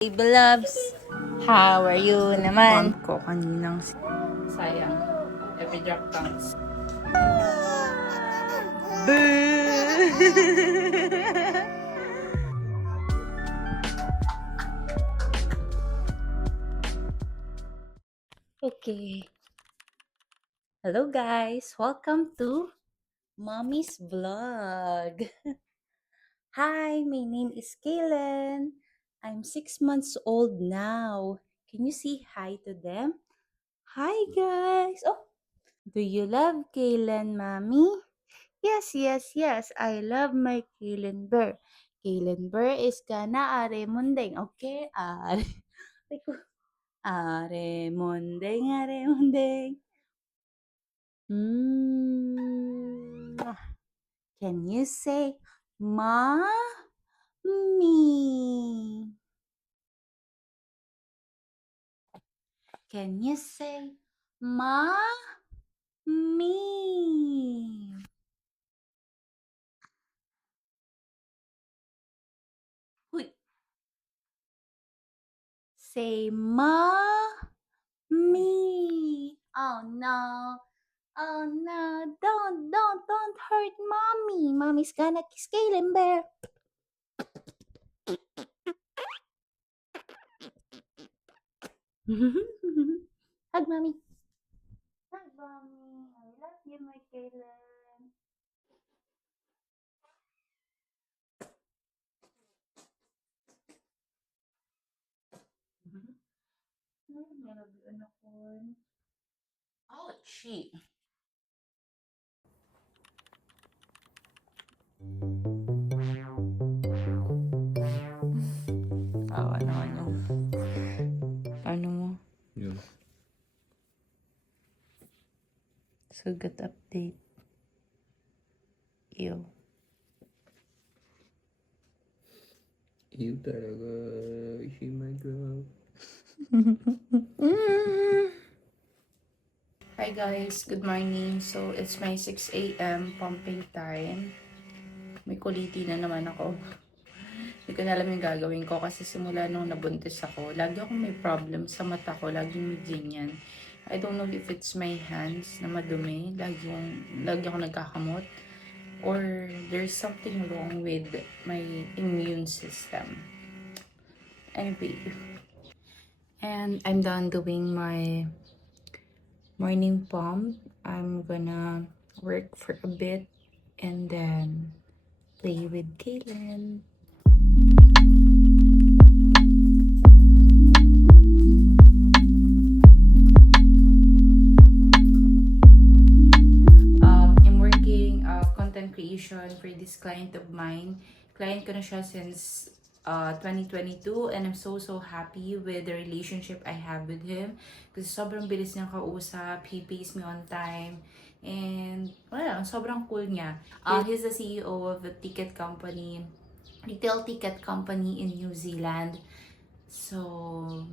Baby loves, how are you naman? Pump ko kaninang Sayang. Every drop counts. Okay. Hello guys. Welcome to Mommy's Vlog. Hi, my name is Kaylen. I'm 6 months old now. Can you say hi to them? Hi guys. Oh, do you love Kaylen, Mommy? Yes, yes, yes. I love my Kaylen Bear. Kaylen Bear is gonna are mundeng. Okay? Are. Are mundeng, are mundeng. Can you say mommy? Can you say mommy? Huy. Say mommy. Oh no. Oh no, don't hurt mommy. Mommy's gonna kiss Kaylen Bear. Hug mommy. Hug mommy. I love you, my Kaylen. Nalagaan ako. Ouchie. Awa naman yung ano mo. Yun. Sugat update. Ew. Ew talaga. She my girl. Hi guys, good morning. So it's my 6 a.m. pumping time. May kuliti na naman ako. Hindi ko na alam yung gagawin ko kasi simula nung nabuntis ako, lagi akong may problem sa mata ko, laging may ganyan. I don't know if it's my hands na madumi, lagi ako nagkakamot, or there's something wrong with my immune system. Anyway, and I'm done doing my morning pump. I'm gonna work for a bit and then play with Kaylen. I'm working content creation for this client of mine. Client ko na siya since 2022 and I'm so happy with the relationship I have with him kasi sobrang bilis niyang kausap, he pays me on time, and wala, sobrang cool niya. He's the CEO of a ticket company, retail ticket company in New Zealand. So,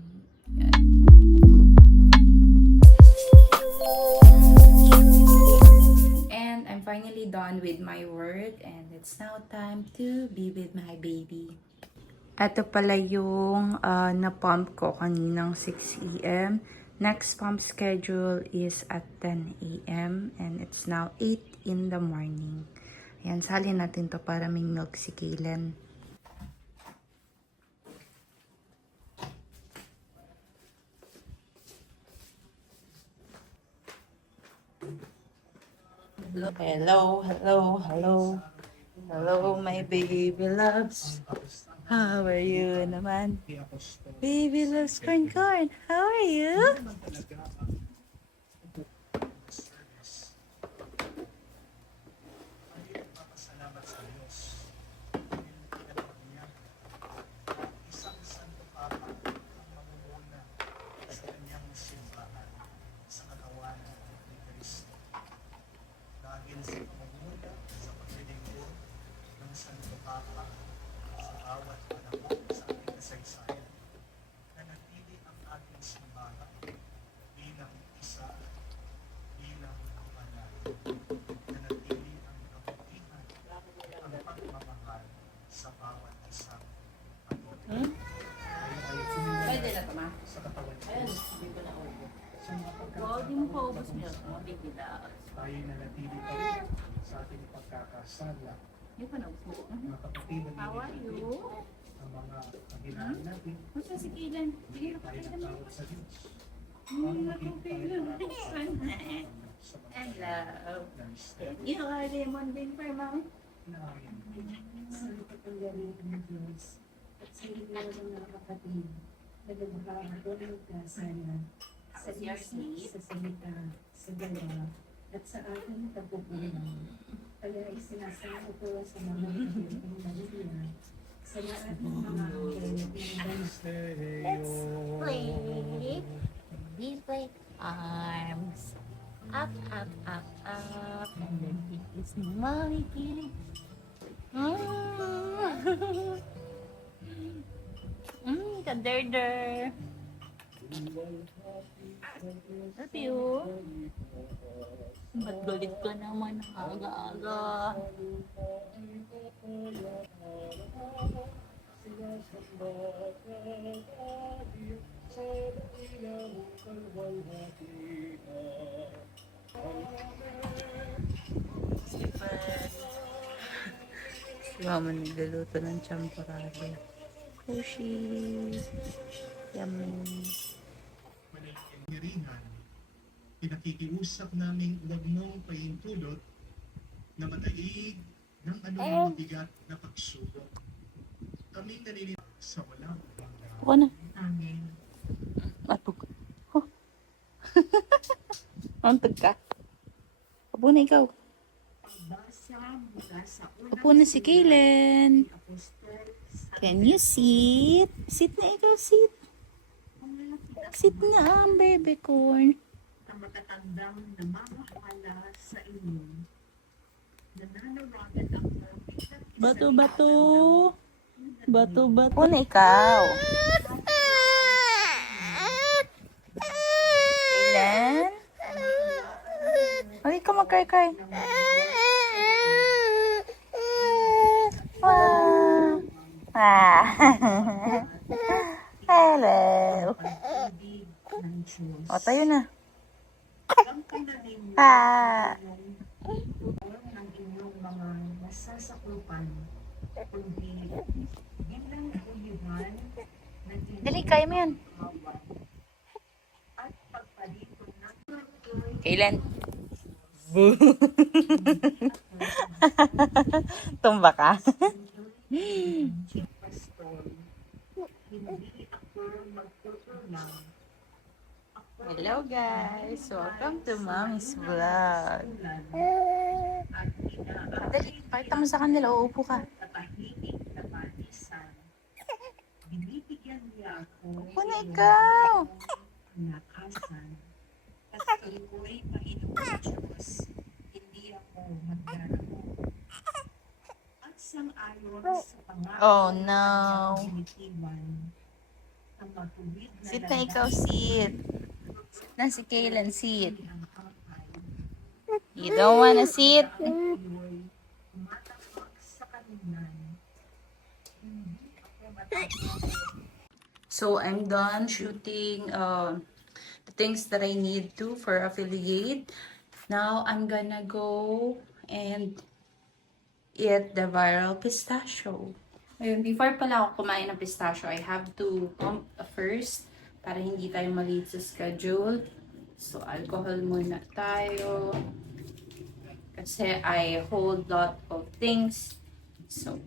and I'm finally done with my work and it's now time to be with my baby. Ito pala yung na-pump ko kaninang 6 a.m. Next pump schedule is at 10 a.m. and it's now 8 in the morning. Ayan, salin natin to para may milk si Kaylen. Hello, hello, hello. Hello, my baby loves. How are you naman? Baby loves corn. How are you? sa katawan ko. Ayun, hindi ko na order. Sa mga Wow, di mo pa ubos pagkakataon, milk mo, bigla. tayo'y nanatili pa rin sa ating pagkakasala. Hindi pa na ubos mo. Mga kapatid, How are you? ang mga paghinaan natin, Masa si Kailan? Sige, tayo kapatid ng tawad sa Diyos. Hmm, nakapailan. Sa mga Hello. na misteryo You are lemon din for mom. na aking Sa kapangyarihan ng Diyos at sa inyo mga kapatid na nagbabago ng kasalan sa isip, sa salita, sa gawa, at sa ating pagpupunan. Kaya isinasama ko sa mga kapatid na Maria, sa lahat ng mga angel ng Let's play. We play arms. Up, up, up, up. And then it is mommy killing. Kaderder. Love you. Ba't galit ka naman aga-aga? Si Mama nagluluto ng champorado. Sushi. Yummy. pangyarihan. Pinakikiusap namin huwag mong paintulot na mataig ng anumang mabigat na pagsubok. Kami naniniwala sa walang hanggan. Ako na. Amen. Matug. Oh. Antog ka. Apo na ikaw. pagbasa mula sa unang Apo na si Kaylen. apostol sa Can you sit? Sit na ikaw, sit. Sit na ang baby corn. ang matatandang namamahala sa inyo. Nananawagan ako bilang isang Bato, bato. Bato, bato. Apo na ikaw. Kaylen? Ay, ka magkay-kay. Wow. Ah. Hello. pag-ibig ng Diyos. O, tayo na. Ang pinanin Ah. ng inyong mga nasasaklupan, kundi bilang kuyuhan ng Dali, kaya mo yan. inyong at pagpalipon ng Kailan? Tumba ka? pastor. Hindi ako magtutulang. Hello guys! Welcome to Mommy's Vlog. At inaabot Dali, pakita mo sa kanila. Uupo ka. sa tahimik na manisan. Binibigyan niya ako Upo na ikaw. nakasan. At ako'y Panginoon Diyos, hindi ako magdaramo. At sang-ayon sa pangako Oh, ng no. kanyang binitiwan, ang matuwid na Sit na ikaw, sit. Na si Kaylan, sit. ang angkay, You don't wanna sit? ako'y matapak sa kanunan. Hindi ako matapos. So I'm done shooting the things that I need to for affiliate. Now I'm gonna go and eat the viral pistachio. Ayun, before pala ako kumain ng pistachio, I have to pump first para hindi tayo malate sa schedule. So alcohol muna tayo kasi I hold lot of things. So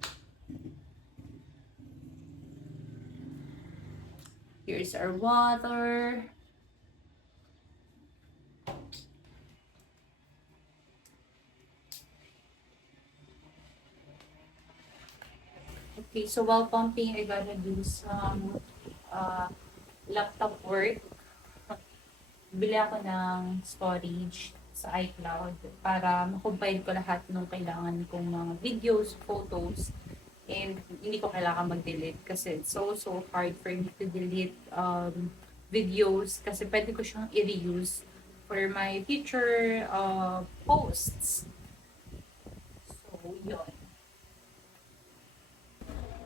here's our water. Okay, so while pumping, I gotta do some laptop work. Bili ako ng storage sa iCloud para makombine ko lahat ng kailangan kong mga videos, photos, and hindi ko kailangan mag-delete kasi it's so hard for me to delete videos kasi pwede ko siyang i-reuse for my future posts. So, yun.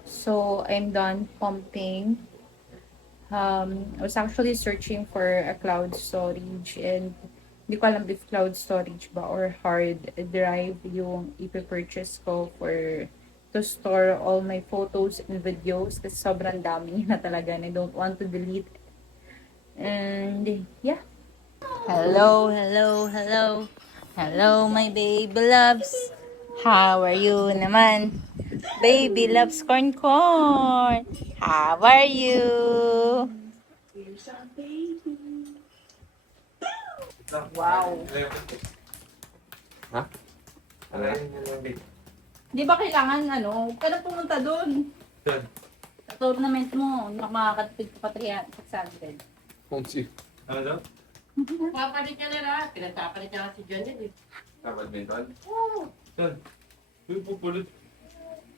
So, I'm done pumping. I was actually searching for a cloud storage and hindi ko alam if cloud storage ba or hard drive yung ipipurchase ko for to store all my photos and videos kasi sobrang dami na talaga and I don't want to delete. And yeah. Hello, hello, hello. Hello, my baby loves. How are you naman? Baby loves corn corn. How are you? Wow. Ha? Ano na? Di ba kailangan kailan pumunta doon? Saan? Sa tournament mo, makakatipid ka pa 600. Kung si... Ano daw? Papalit niya na lahat. Pinagpapalit niya kasi Johnny eh. Badminton? Saan? Uy, pupulit.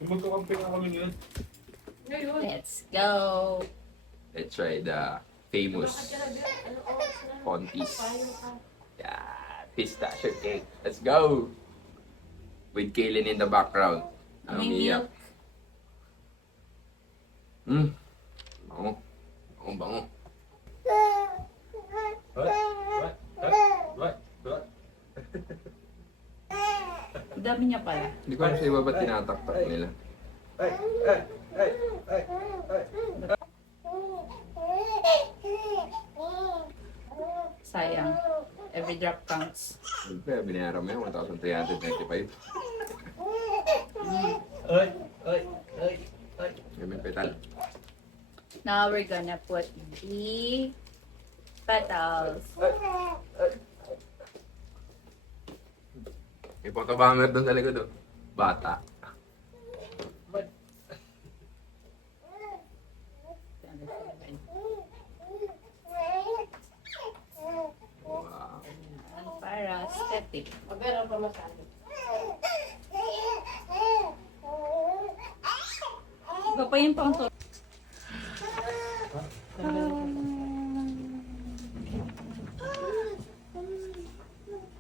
Magkakampi nga kami ngayon. Ngayon. Let's go. Let's try the famous Pontis. Yeah, pistachio cake. Let's go! With Kaylin in the background. May milk. Bango. Bango. What? Ang dami niya pala. Hindi ko alam sa iba ba't tinataktak nila. Sayang. Every drop counts. Siyempre, binayaran mo yun, 1,395. May petal. Now we're gonna put the petals. May photobanger doon sa likod, oh. Bata. Wow. Para aesthetic. Magkaroon pa masyado. Iba pa yung pang to.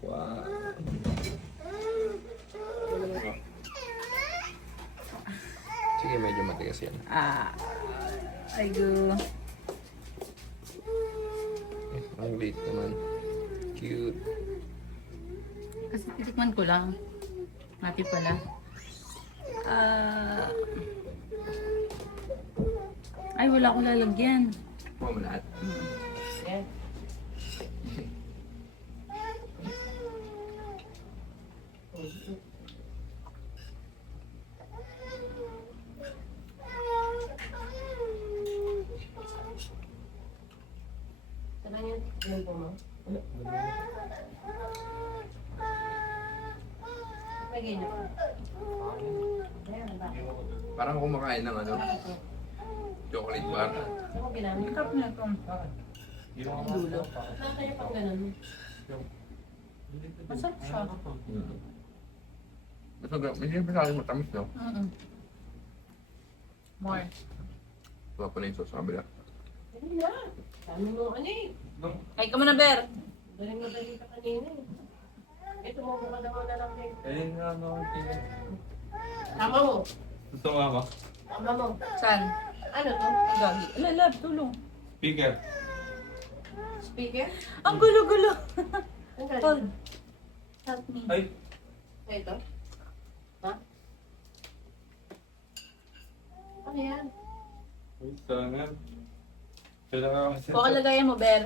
Wow. Sige, medyo matigas yan. Ay go. Ang liit naman. Cute. Kasi titikman ko lang. Mati pala. Ay, wala akong lalagyan. Kuha mo lahat. Yan. Saan yan? Yan po mo? May ganyan. Ayan, ba? Parang kumakain ng chocolate bar. Saan ko ginamit? Cup na ito. Dulo. Saan kayo pang ganun? Masarap siya. May siyempre sa akin matamis, no? More. Wala pa na yung sauce sa kabila. Hindi na. Dami mo ano eh. Ay, ka muna, Ber. Daling ka kanina eh. Ito mo ka daw na lang eh. Ayun nga, no. Tama mo. Gusto mo ako? Tama mo. Saan? Ano to? Gagi. Lab, tulong. Speaker. Speaker? Ang gulo-gulo. Ang Hold. galing. Help me. Ay! Ito? Ha? Ano yan? Ay, sana. Kailangan ako kasi. Huwag ka lagayan mo, Ber.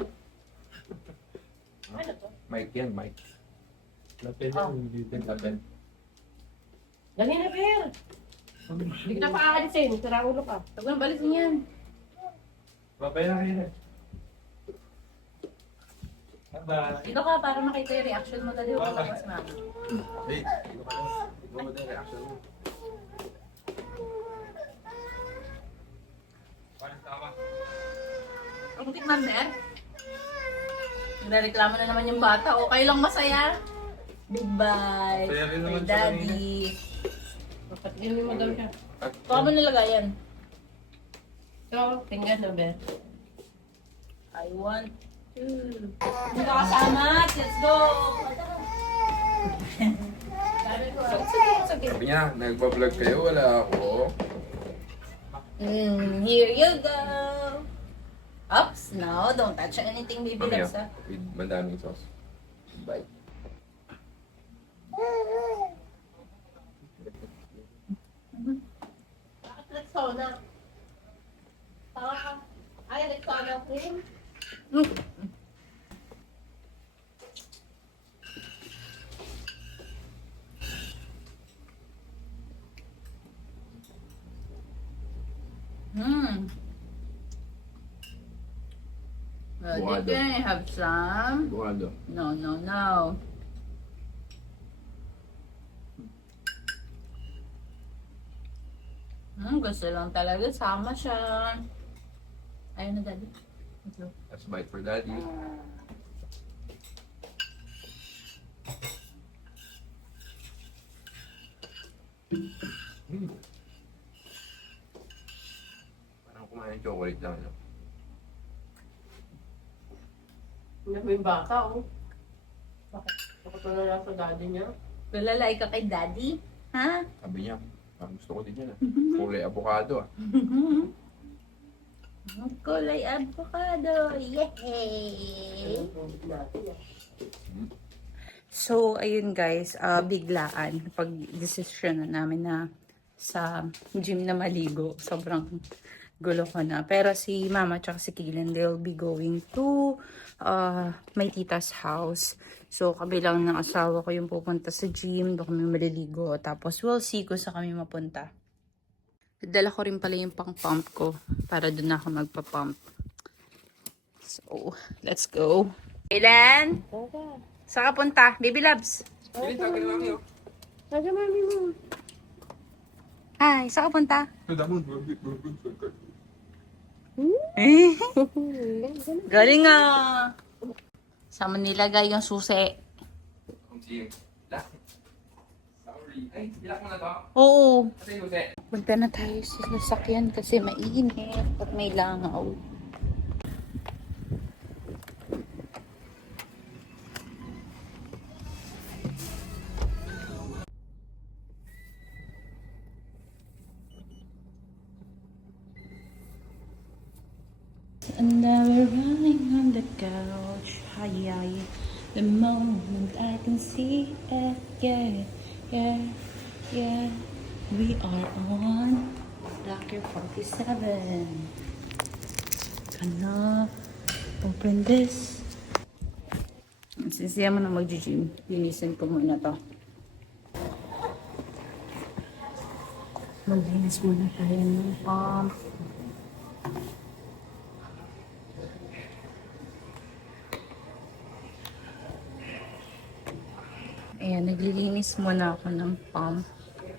Ano to? Mic yan, mic. Lapel yan, hindi din lapel. Dali na, Per. Hindi ka na paakalisin. Sira ulo ka. Huwag nang balisin yan. Lapel na rin eh. Aba. Dito ka para makita yung reaction mo. Dali, huwag ka labas, mami. Hey, ito ka na. Ito mo din reaction mo. Parang tama. Ang tikman, Ber. Nagreklamo na naman yung bata. O, kayo lang masaya. Big bye. Masaya rin naman Kay siya Daddy. Papatigil mo daw siya. Baka mo nilagayan. So, tingnan na, Ben. I want to. Hindi ka kasama. Let's go. Sabi ko, Sige. Sabi niya, nagpa-vlog kayo, wala ako. Here you go. Labs. No, don't touch anything, baby Mamaya, Labs, ha? with madaming sauce. Bye. Bakit Rexona? Ay, Rexona cream? Hmm. Well, Buwado. you can have some. Buwado. No, no, no. Gusto lang talaga. Sama siya. Ayun na, Daddy. Ito. That's bite for daddy. Mm. Parang kumain ng chocolate lang, no? Hindi ko yung bata, oh. Bakit? Bakit wala lang sa daddy niya? Lalay ka kay Daddy? Ha? Sabi niya, parang gusto ko din yan, ah. Kulay avocado, ah. Kulay avocado. Yay! So, ayun guys, biglaan. Pag-desisyon na namin na sa gym na maligo. Sobrang gulo ko na. Pero si Mama at si Kaylin, they'll be going to my tita's house. So, kami lang ng asawa ko yung pupunta sa gym. Doon kami maliligo. Tapos, we'll see kung saan kami mapunta. Dala ko rin pala yung pang-pump ko para doon na ako magpa-pump. So, let's go. Kaylin! Saan ka punta? Baby Loves? Hindi, tagay lang yun. Sabi mami mo. Hi, saan ka punta? Galing ah! Saan mo nilagay yung susi? Sorry. Ay, ilak mo na to. Oo. Kasi Jose. Punta na tayo sa sasakyan kasi mainit at may langaw. And now we're running on the couch. Hi, hi. The moment I can see it, yeah, yeah, yeah. We are on Doctor 47. Gonna open this. Sisiya mo na mag-gym. Linisin ko muna to. Maglinis muna tayo ng pump. Ayan, naglilinis muna ako ng pump.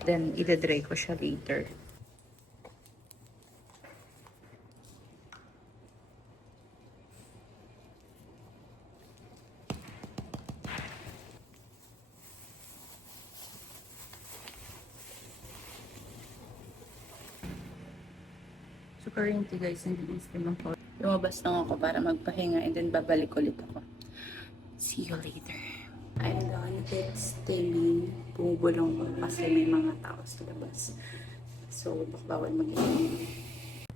Then, idadry ko siya later. So, currently guys, naglinis din ako. Lumabas lang ako para magpahinga and then babalik ulit ako. See you later. I'm done with steaming. Bumubulong ko kasi may mga tao sa labas. So, bawal mag-inom.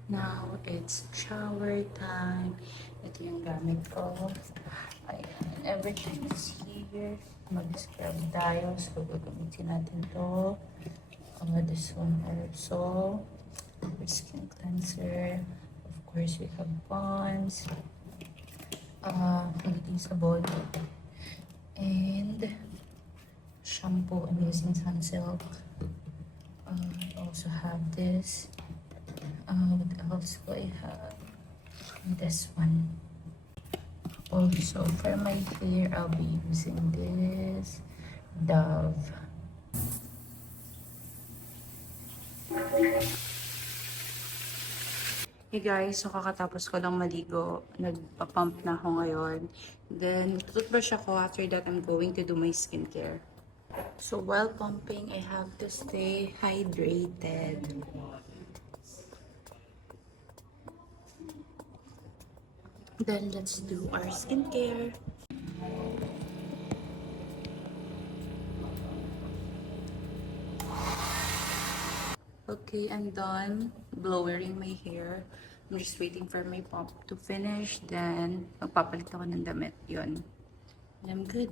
Now, it's shower time. Ito yung gamit ko. Ayan, everything is here. Mag-scrub tayo. So, gagamitin natin to. This one also. Skin cleanser. Of course, we have Pond's. Hindi sabon. And shampoo. I'm using Sunsilk. I also have this. What else do I have? This one. Also, for my hair, I'll be using this Dove. Hey guys, so kakatapos ko lang maligo. Nagpa-pump na ako ngayon. Then, toothbrush ako. After that, I'm going to do my skincare. So, while pumping, I have to stay hydrated. Then, let's do our skincare. Okay, I'm done blowing my hair. I'm just waiting for my pump to finish. Then, magpapalit ako ng damit. Yun. And I'm good.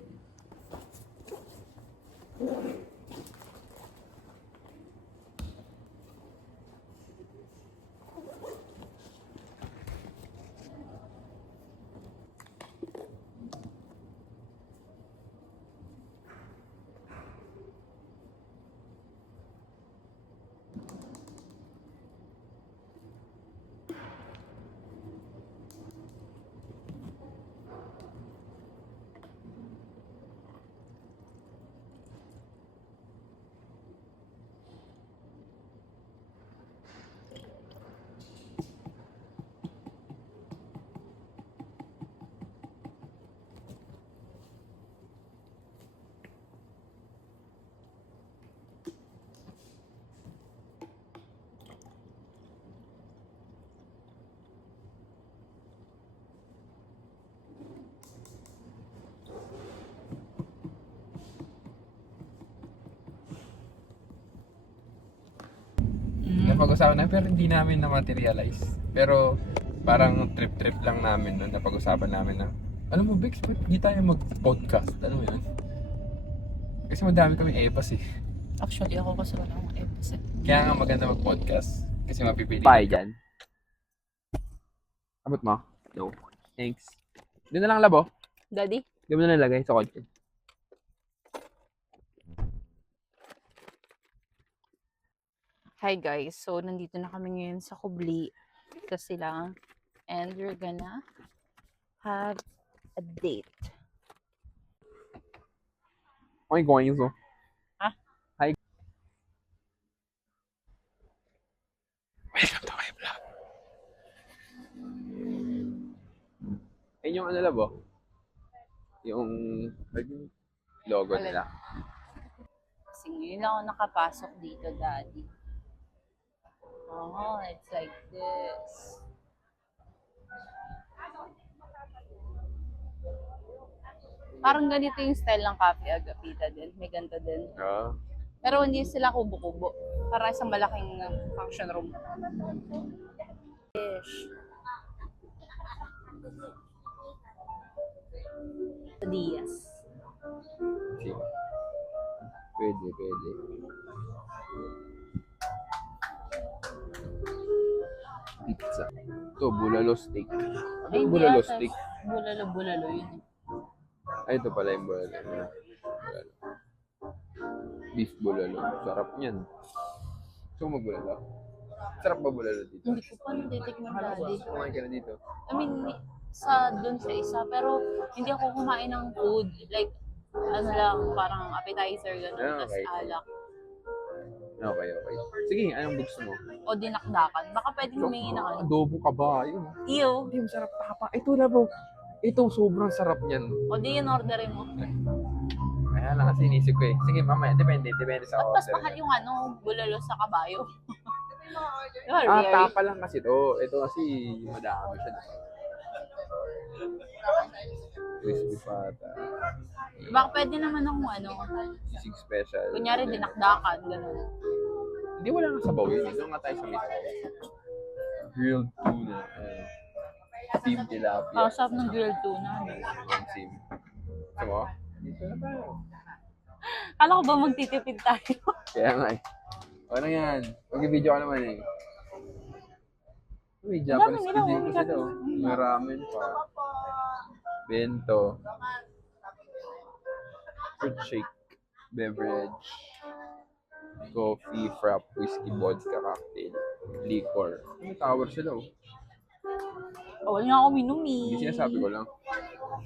Napag-usapan namin pero hindi namin na-materialize. Pero parang trip-trip lang namin nun. Napag-usapan namin na, alam mo Bex, ba't hindi tayo mag-podcast? Ano yun? Kasi madami kami epas eh. Actually, ako kasi wala akong episode. Kaya nga maganda mag-podcast. Kasi mapipili. Bye dyan. Abot mo? No. Thanks. Doon na lang labo. Daddy? Doon mo na nilagay sa kotse. Hi guys, so nandito na kami ngayon sa Kubli kasi lang and we're gonna have a date. Okay, going so. Ah? Hi. Welcome to my vlog. Ayun yung ano labo? Yung logo nila. Kasi ngayon lang ako nakapasok dito, Daddy. Oh, it's like this. Parang ganito yung style ng Cafe Agapita din. May ganito din. Ah. Pero hindi sila kubo-kubo. Para isang malaking function room. Fish. Diaz. Sige. Pwede. Pizza. Ito, bulalo steak. Ano yung bulalo steak? Bulalo yun. Ay, ito pala yung bulalo. Bulalo. Beef bulalo. Sarap niyan. Gusto mo magbulalo? Sarap ba bulalo dito? Hindi ko pa natitikman, Daddy. Kumain ka na dito. I mean, dun sa isa, pero hindi ako kumain ng food. Like, ano lang, parang appetizer, gano'n, Ah, okay. tas alak. Okay. Sige, anong gusto mo? O dinakdakan. Baka pwedeng humingi ng ano. Adobo kabayo. Iyo. Hindi, masarap tapa. Ito na po. Ito, sobrang sarap niyan. O di yun orderin mo. Kaya lang kasi inisip ko eh. Sige, mamaya. Depende sa Ba't mas order. mahal yung ano, bulalo sa kabayo? Diba, Ah, rare? tapa lang kasi to. Ito kasi madami siya. Crispy pata. Baka pwede naman akong ano, Sisig special. kunyari dinakdakan, gano'n. Hindi, wala nga sabaw yun. Ito nga tayo sa mismo. Grilled tuna. Steam tilapia. Ah, sarap ng grilled tuna. Steam. Gusto mo? Dito na tayo. Kala ko ba magtitipid tayo? Kaya nga eh. O na yan. Mag-video ka naman eh. May Japanese nila, cuisine oh. kasi daw. May ramen pa. Bento. Fruit shake. Beverage. Coffee, frap, whiskey, vodka, cocktail. Liquor. May tower sila oh. Bawal nga ako minumi. Hindi sinasabi ko lang.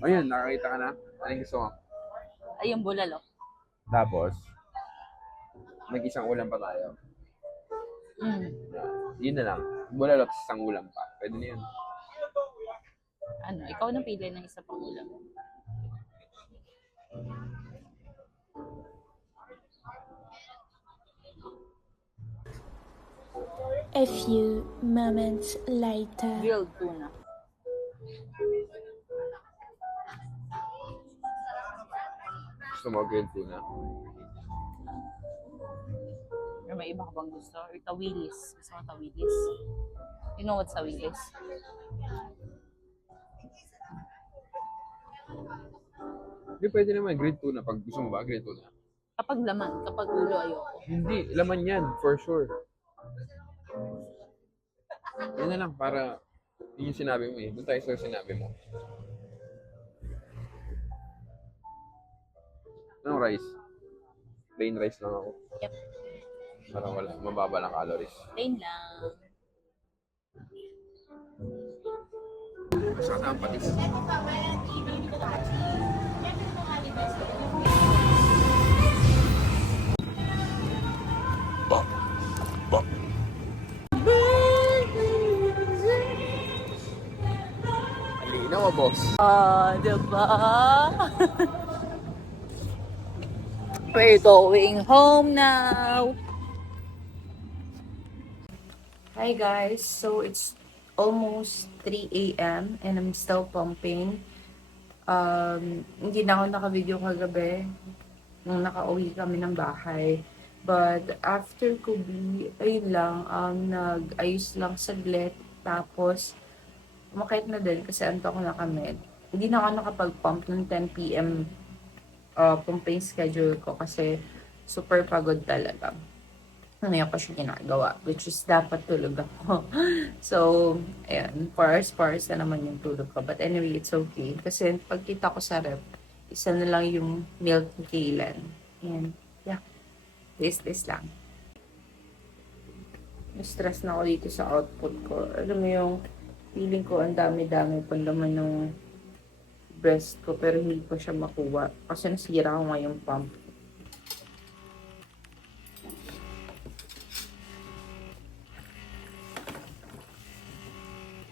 Ayun, nakakita ka na. Anong gusto mo? Ayun, bulalo. Tapos, mag-isang ulam pa tayo. Yun na lang. Bulalo at isang ulam pa. Pwede na yun. Ano, ikaw na pili ng isa pang ulam. A few moments later. Grilled tuna. Gusto mo grilled tuna? may iba ka bang gusto? Or tawilis? Gusto mo tawilis? You know what's tawilis? Hindi, pwede naman. Grade 2 na. Pag gusto mo ba, grade 2 na. Kapag laman, kapag ulo ayoko. Hindi, laman yan. For sure. Yan na lang, para yun yung sinabi mo eh. Doon tayo sa sinabi mo. Anong rice? Plain rice lang ako. Yep. Parang wala, mababa lang calories. Plain lang. Mas kasama patis. Linaw ah, boss. Diba? We're going home now. Hi guys, so it's almost 3 a.m. and I'm still pumping. Hindi na ako naka-video kagabi nung nakauwi kami ng bahay. But after Kubi, ayun lang, nag-ayos lang saglit. Tapos, umakit na din kasi anto ko na kami. Hindi na ako nakapag-pump ng 10 p.m. Pumping schedule ko kasi super pagod talaga. Ngayon pa siya ginagawa, which is dapat tulog ako. So, ayan, 4 hours na naman yung tulog ko. But anyway, it's okay. Kasi pagkita ko sa rep, isa na lang yung milk kailan. And, yeah, this lang. Stress na ako dito sa output ko. Alam mo yung feeling ko ang dami-dami pang laman ng breast ko, pero hindi ko siya makuha. Kasi nasira ko ngayong pump.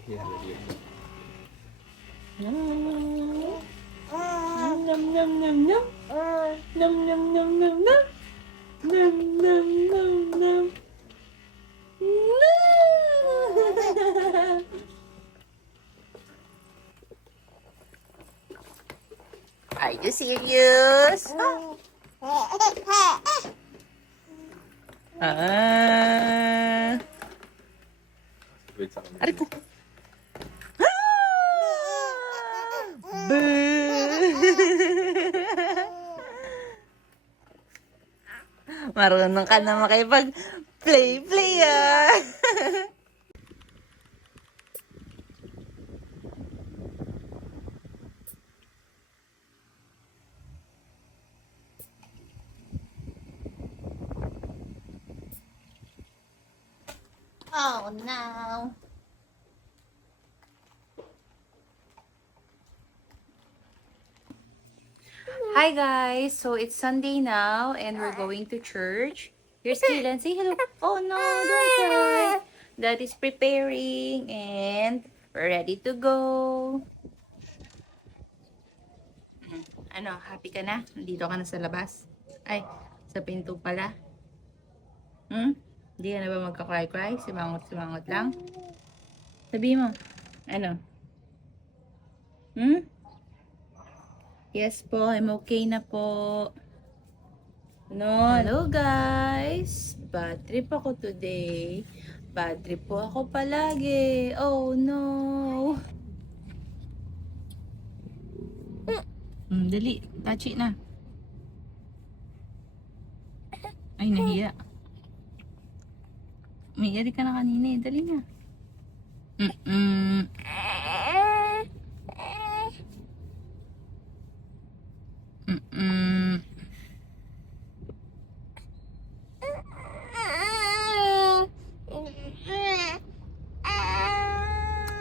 Yeah, ready. Nom nom nom nom nom. Nom nom nom nom nom. Nom nom nom nom. Are you serious? Wait sa akin. Aray ko. Marunong ka na makipag-play ah. Oh no. Hi guys, so it's Sunday now and we're going to church. Here's Kaylan, say hello. Oh no, don't cry. Dad is preparing and we're ready to go. Ano, happy ka na? Nandito ka na sa labas? Ay, sa pinto pala. Hindi ka na ba magka-cry-cry? Simangot-simangot lang? Sabi mo, ano? Yes po, I'm okay na po. No, hello guys! Bad trip ako today. Bad trip po ako palagi. Oh no! Dali, touch it na. Ay, nahiya. Umiiri ka na kanina eh. Dali na.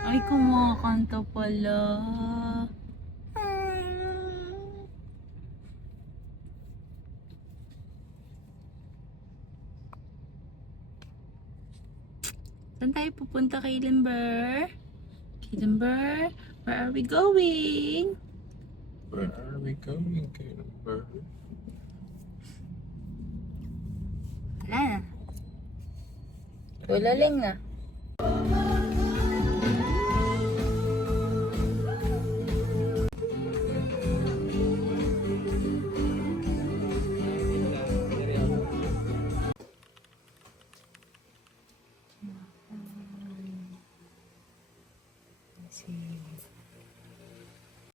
Ay, kumakanta pala. Saan tayo pupunta kay Limber? Kay Limber, where are we going? Where are we going, Kimber? Wala na. Wala lang na.